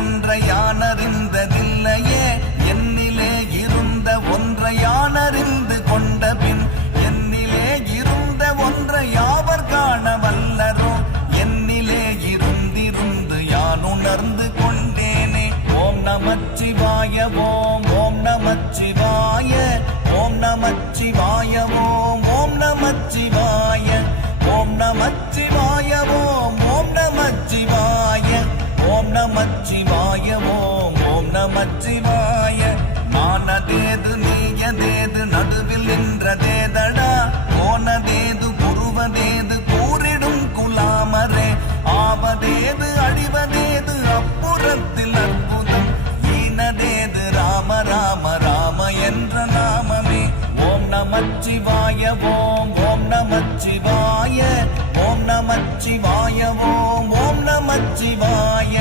ஒன்றை யானறிந்ததில்லையே என்னிலே இருந்த ஒன்றை யானறிந்து கொண்ட பின் என்னிலே இருந்த ஒன்றை யாவர் காண வல்லரோ என்னிலே இருந்திருந்து யான் உணர்ந்து கொண்டேனே. ஓம் நமச்சிவாய ஓம் ஓம் நமச்சிவாய ஓம் நமச்சிவாய ஓம் ஓம் நமச்சிவாய ஓம் நமச்சிவாய ஓம் ஓம் நமச்சிவாய ஓம் நமச்சிவாய ஓம் ஓம் நமச்சிவாய. மானதேது நீயதேது நடுவில் நின்றதேதடா போனதேது புருவதேது கூறிடும் குலாமரே ஆவதேது அழிவதேது அப்புறத்தில் அற்புதம் ஈனதேது ராம ராம ராம என்ற நாமமே. ஓம் நமச்சிவாய ஓம் ஓம் நமச்சிவாய ஓம் நமச்சிவாய ஓம்